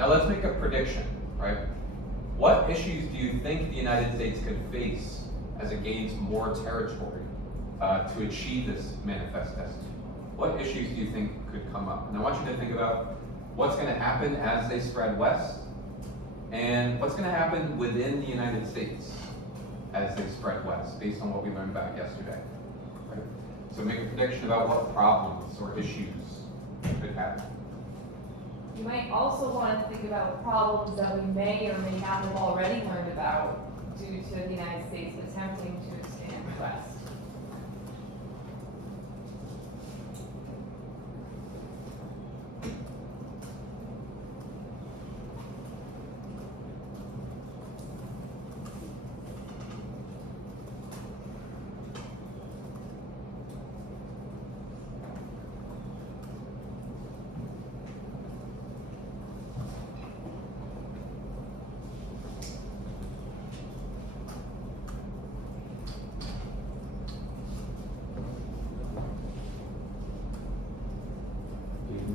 Now let's make a prediction, right? What issues do you think the United States could face as it gains more territory to achieve this manifest destiny? What issues do you think could come up? And I want you to think about what's going to happen as they spread west, and what's going to happen within the United States as they spread west, based on what we learned back yesterday. Right? So make a prediction about what problems or issues could happen. You might also want to think about problems that we may or may not have already learned about due to the United States attempting to expand west.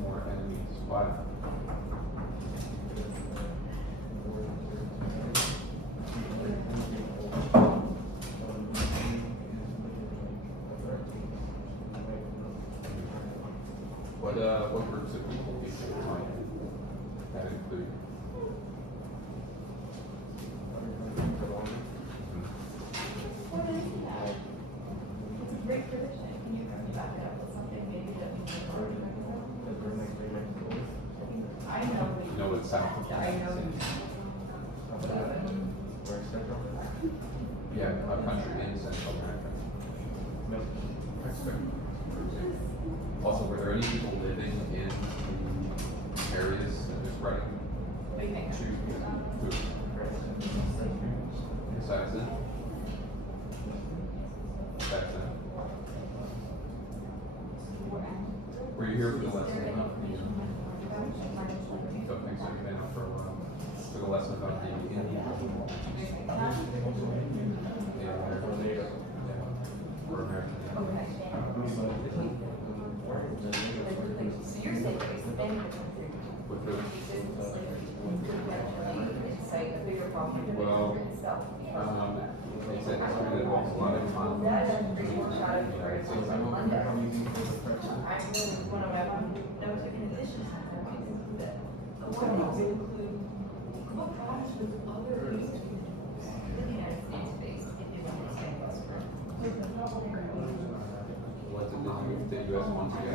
More enemies. Why? What groups of people do you think might that include? What is that? It's a great prediction. Can you back it up with something maybe that we can already recognize? I know. No, it's south. I know. Yeah, a country in Central America. Also, were there any people living in the areas that they're spreading What do you think? to? Who? Besides them? Besides them? Were you here for the lesson about the? Don't think so. You've been out for a while. For the lesson about the Indian. Or American. Okay. So you're saying that expanding the country With the, existence slavery could actually incite a bigger problem than Well, the itself? they said it's really involves a lot of conflict. That is a pretty one shot of your on Monday. I really want to have notes in addition to that. What else include what problems with other regions in the United States face if you want to stay westward? What did the U.S. want to get?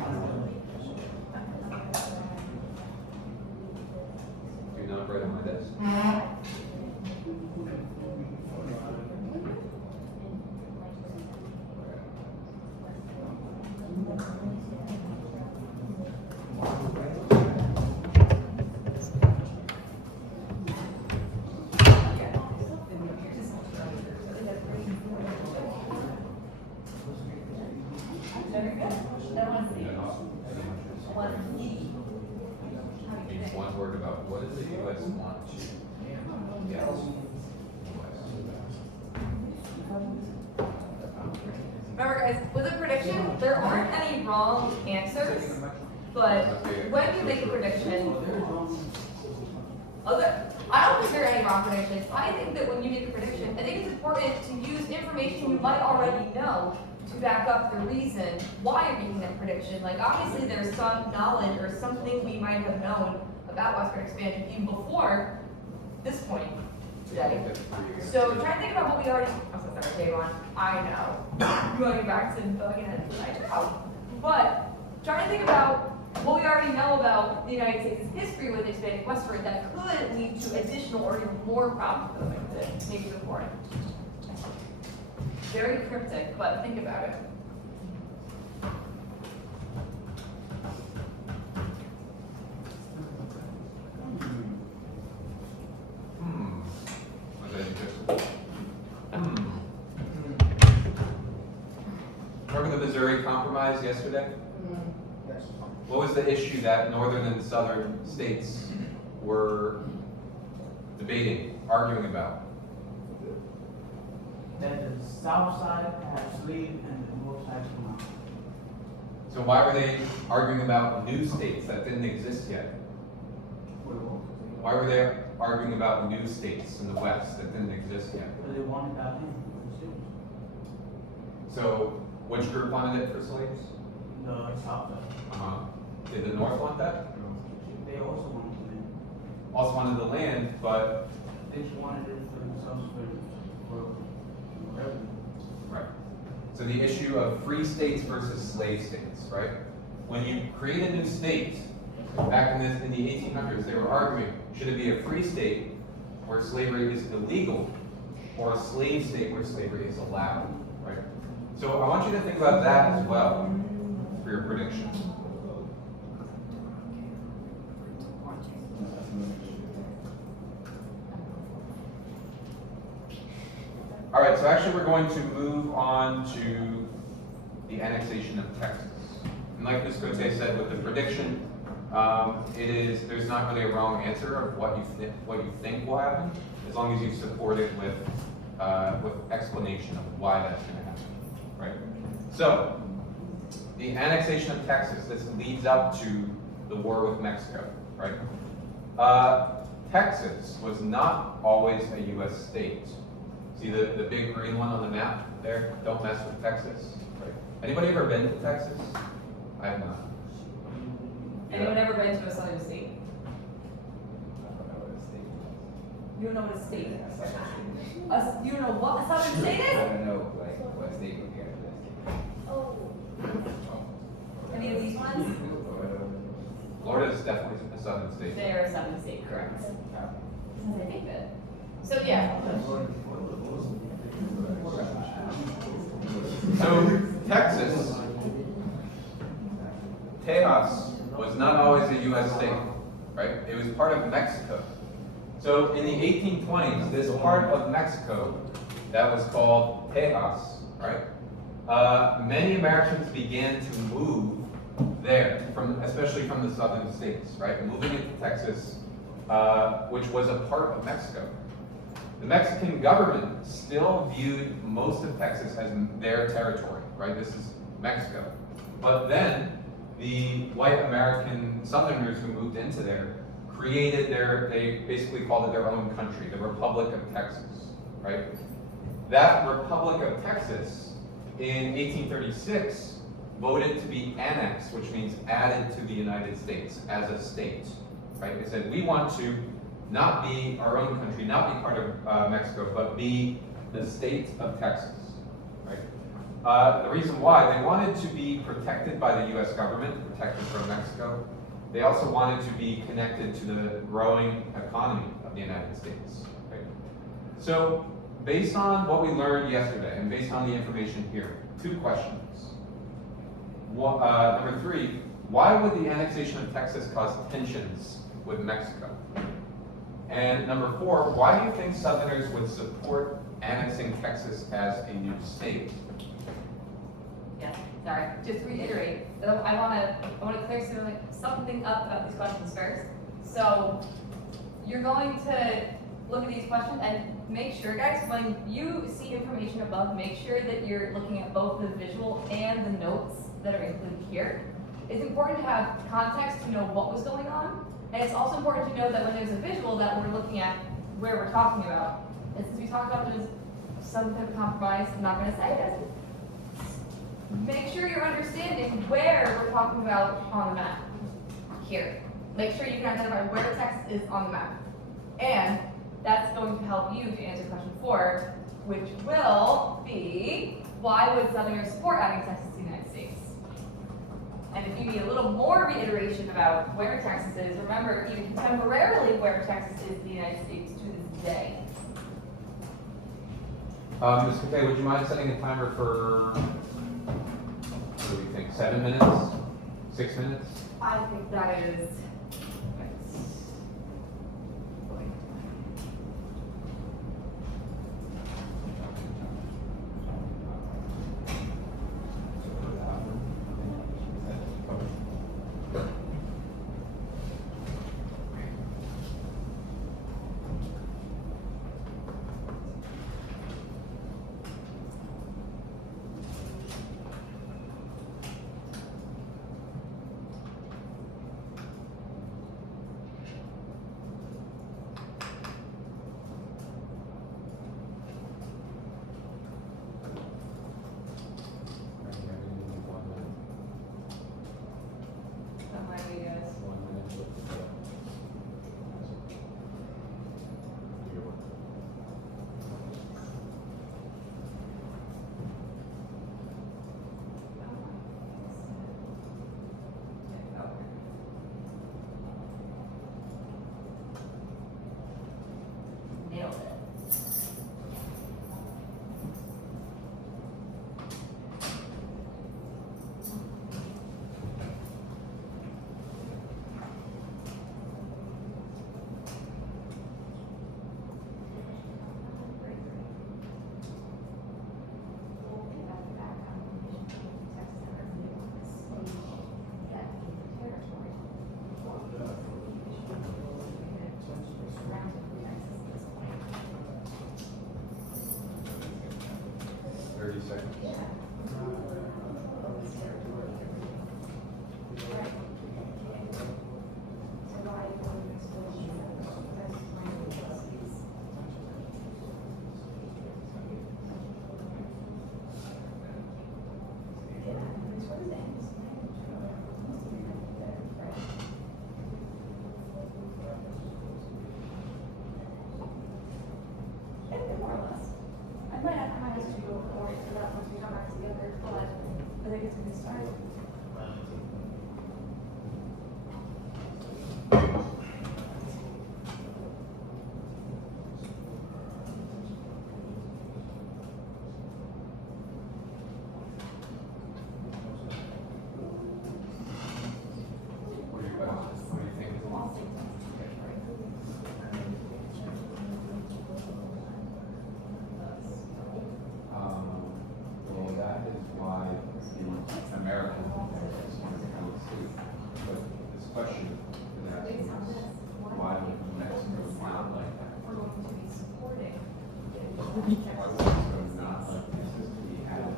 Do you not write on my desk? Means one word about what does the U.S. want to get? Remember guys, with a prediction, there aren't any wrong answers, but when you make a prediction, I don't think there are any wrong predictions. I think that when you make a prediction, I think it's important to use information you might already know to back up the reason why you're making that prediction. Like obviously there's some knowledge or something we might have known about westward expansion even before this point today. So try to think about what we already, I'm so sorry, Javon, I know. Going back to filling in, I know. But try to think about what we already know about the United States' history with expanding westward that could lead to additional or even more problems than maybe before. Very cryptic, but think about it. Was that interesting? Remember the Missouri Compromise yesterday? What was the issue that northern and southern states were debating, arguing about? That the south side has slave and the north side cannot. So why were they arguing about new states that didn't exist yet? Why were they arguing about new states in the West that didn't exist yet? Because they wanted that in for the slaves. So, which group wanted it for slaves? The South, Uh-huh. Did the North want that? they also wanted the land. Also wanted the land, but, They just wanted it for themselves for revenue. right. So the issue of free states versus slave states, right? When you create a new state, back in the 1800s, they were arguing, should it be a free state where slavery is illegal, or a slave state where slavery is allowed, right? So I want you to think about that as well for your predictions. All right, so actually we're going to move on to the annexation of Texas. And like Ms. Cote said, with the prediction, there's not really a wrong answer of what you think will happen, as long as you support it with explanation of why that's going to happen, right? So, the annexation of Texas, this leads up to the war with Mexico, right? Texas was not always a U.S. state. See the big green one on the map there? Don't mess with Texas, right? Anybody ever been to Texas? I have not. Anyone ever been to a southern state? You don't know what a state is? You don't know what a southern state I is? don't know, like, what state would be under Any of these ones? Florida is definitely a southern state. They are a southern state, correct? Because I think that. So yeah, So, Texas, Tejas was not always a U.S. state, right? It was part of Mexico. So, in the 1820s, this part of Mexico that was called Tejas, right? Many Americans began to move there, especially from the southern states, right? Moving into Texas, which was a part of Mexico. The Mexican government still viewed most of Texas as their territory, right? This is Mexico. But then the white American Southerners who moved into there created they basically called it their own country, the Republic of Texas, right? That Republic of Texas in 1836 voted to be annexed, which means added to the United States as a state, right? They said, we want to not be our own country, not be part of Mexico, but be the state of Texas, right? The reason why, they wanted to be protected by the U.S. government, protected from Mexico. They also wanted to be connected to the growing economy of the United States, right? So, based on what we learned yesterday, and based on the information here, 2 questions. Number 3, why would the annexation of Texas cause tensions with Mexico? And number 4, why do you think Southerners would support annexing Texas as a new state? yeah, sorry, just to reiterate, I want to clear something up about these questions first. So, you're going to look at these questions and make sure, guys, when you see information above, make sure that you're looking at both the visual and the notes that are included here. It's important to have context to know what was going on, and it's also important to know that when there's a visual that we're looking at where we're talking about. And since we talked about there's some type of compromise, I'm not going to say it. Make sure you're understanding where we're talking about on the map. Here. Make sure you can identify where Texas is on the map. And that's going to help you to answer question 4, which will be, why would Southerners support adding Texas to the United States? And if you need a little more reiteration about where Texas is, remember even contemporarily where Texas is in the United States to this day. Ms. Cote, would you mind setting a timer for, what do we think, 7 minutes? 6 minutes? I think that is. for you guys. Nailed it. Seconds. More or less. I might have to go more into that once we come back together, but I think it's a good start. What do you think? Well, that is why the American is one of the too. But this question is asking is, why would Mexico not like that? We're going to be supporting. Why would Mexico not like this to be added?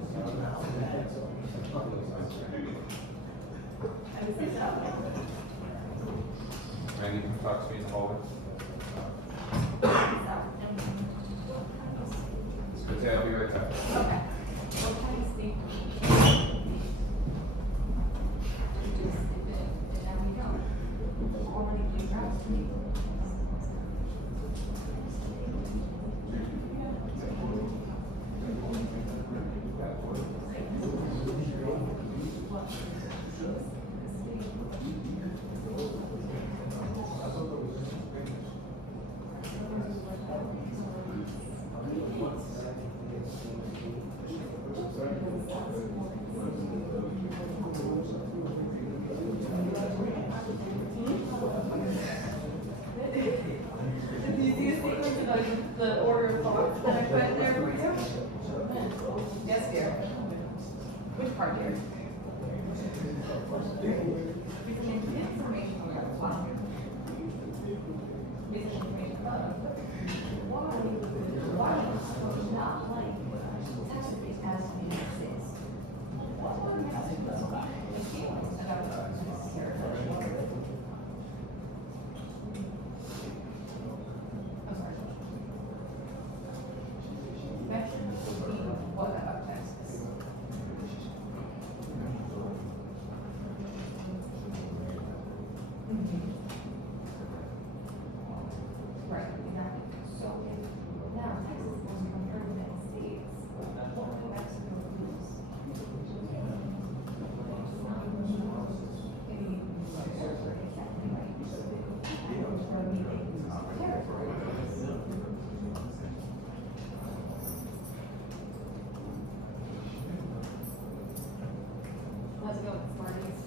I would say so. Maggie, can you talk to me in the hallway? It's good, I'll be right back. Okay. What kind of state? Now we know. How many blue drops do you? The order of thoughts that I put in there for you? Yes, dear. Which part, dear? Information on your file. Misinformation about why do not like Texas as the United States? What are your feelings about this territory? I'm sorry. What about Texas? Right, exactly. So if now Texas is compared to the United States, what would Mexico lose? Maybe exactly right. Territory. Let's go with Smarties.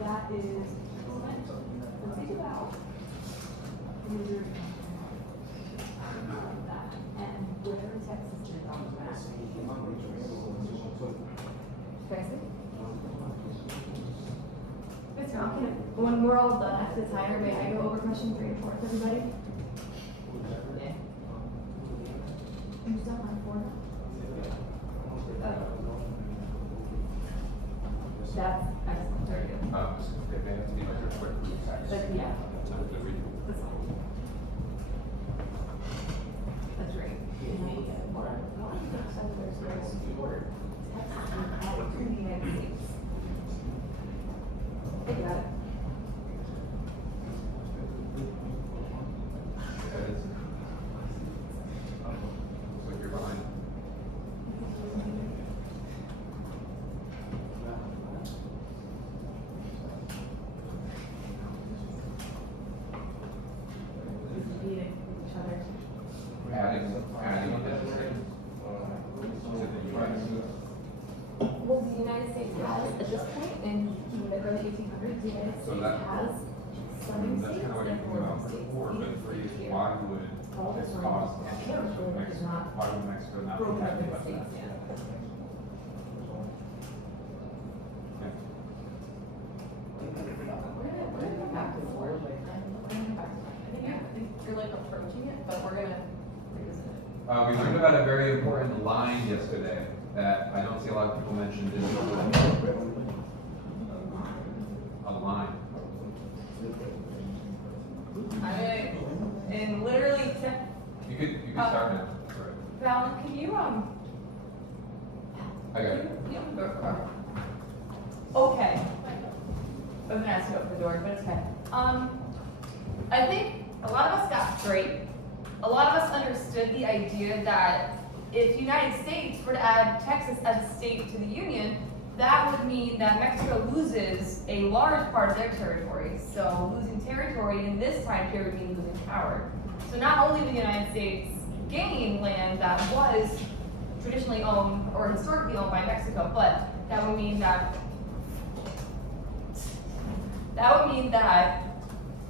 That is, think about that and where Texas is on the map. Crazy? It's not gonna, when we're all done after this hire, may I go over question 3 and 4 with everybody? Yeah. Who's done on 4 now? Oh. That's excellent, very good. If they have to be like a quick text. But yeah, that's right. I got it. That is. Looks like you're behind. Adding this thing. To the US. Well, the United States has, at this point, in the early 1800s, the United So States that- has southern That's states kind of what you and think northern about states. before, but for you, Here. why would All this this land cause is Mexico, not why would Mexico not be broken up happy into about states, that? yeah. Okay. We're gonna come back to the word. We're gonna come back to that. I think you're like approaching it, but we're gonna revisit it. We learned about a very important line yesterday that I don't see a lot of people mention in a line. I mean, and literally, You could start now. Sorry. Val, can you, I got it. Okay. I was gonna ask you to open the door, but it's okay. I think a lot of us got straight. A lot of us understood the idea that if the United States were to add Texas as a state to the Union, that would mean that Mexico loses a large part of their territory. So losing territory in this time period would mean losing power. So not only would the United States gain land that was traditionally owned or historically owned by Mexico, but that would mean that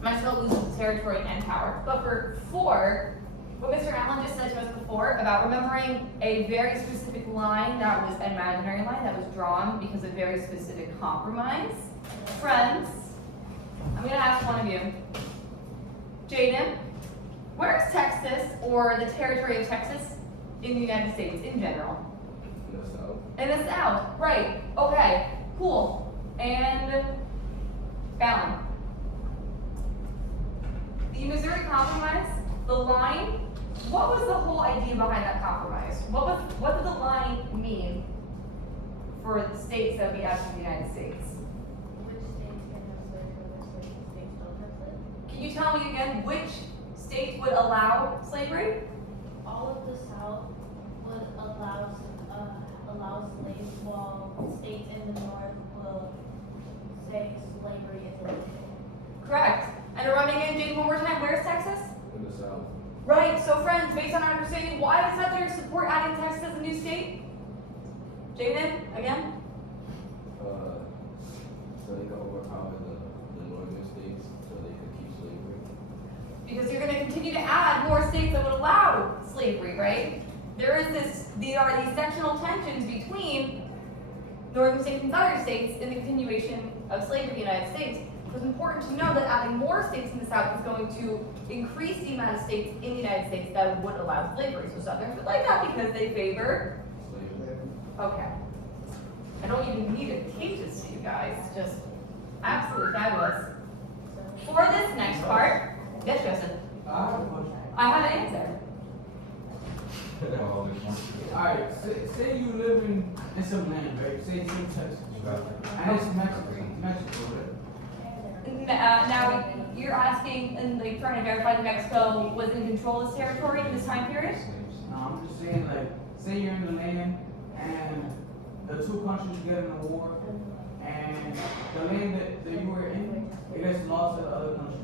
Mexico loses territory and power. But for four, what Mr. Allen just said to us before about remembering a very specific line that was an imaginary line that was drawn because of very specific compromise. Friends, I'm gonna ask one of you. Jaden, where's Texas or the territory of Texas in the United States in general? In the south. In the South, right, okay, cool. And Fallon. The Missouri Compromise, the line, what was the whole idea behind that compromise? What did the line mean for the states that we have in the United States? Which states can have slavery, which states don't have slavery? Can you tell me again, which states would allow slavery? All of the South would allow slaves, while states in the North will say slavery is illegal. Correct. And run me again, Jaden, one more time, where's Texas? In the south. Right, so friends, based on our understanding, why does that there support adding Texas as a new state? Jaden, again? So they can overpower the northern states so they can keep slavery. Because you're gonna continue to add more states that would allow slavery, right? There are these sectional tensions between northern states and southern states in the continuation of slavery in the United States. It's important to know that adding more states in the South is going to increase the amount of states in the United States that would allow slavery. So Southerners would like that because they favor. Slavery. Okay. I don't even need to teach this to you guys. Just absolutely fabulous. For this next part, yes, Justin. I have a question. I have an answer. Well, there's one. Alright, say you live in some land, right? Say it's in Texas, right? And it's Mexico, right? Now, you're asking, and like trying to verify that Mexico was in control of this territory in this time period? No, I'm just saying, like, say you're in the land and the two countries get in a war, and the land that you were in, it gets lost to the other country.